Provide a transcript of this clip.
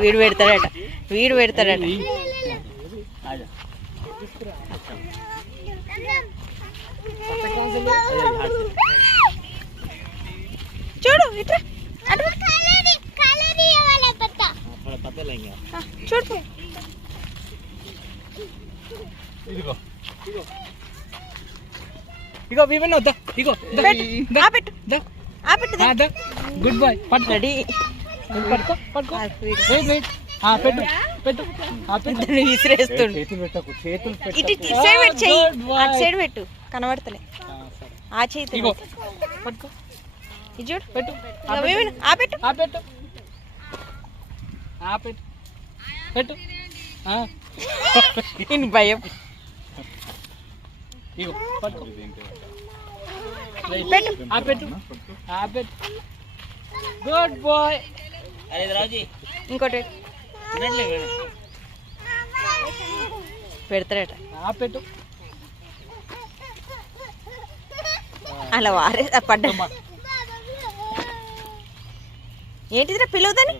వీడు పెడతాడట, వీడు పెడతాడట. చూడు ఇట్లా చూడు. ఇగో వివన్ వద్దా, ఇగో పెట్టు పెట్టు. Good boy. రెడీ. పట్టుకో పట్టుకో. పెట్టు పెట్టు. విసిరేస్తుండు. ఇటు సైడ్ పెట్టు, చెయ్యి అటు సైడ్ పెట్టు, కనబడతలే. ఆ చెయ్యి ఇగో పట్టుకో. ఇది చూడు. పెట్టు పెట్టు పెట్టు పెట్టు పెట్టు. ఇన్ భయం. ఇగో పట్టుకో. పెట్టు పెట్టు పెట్టు. Good boy. ఇంకోటి పెడతాడట. పెట్టు. అలా వారే పడ్డా. ఏంటిదిరా పిల్లవుదని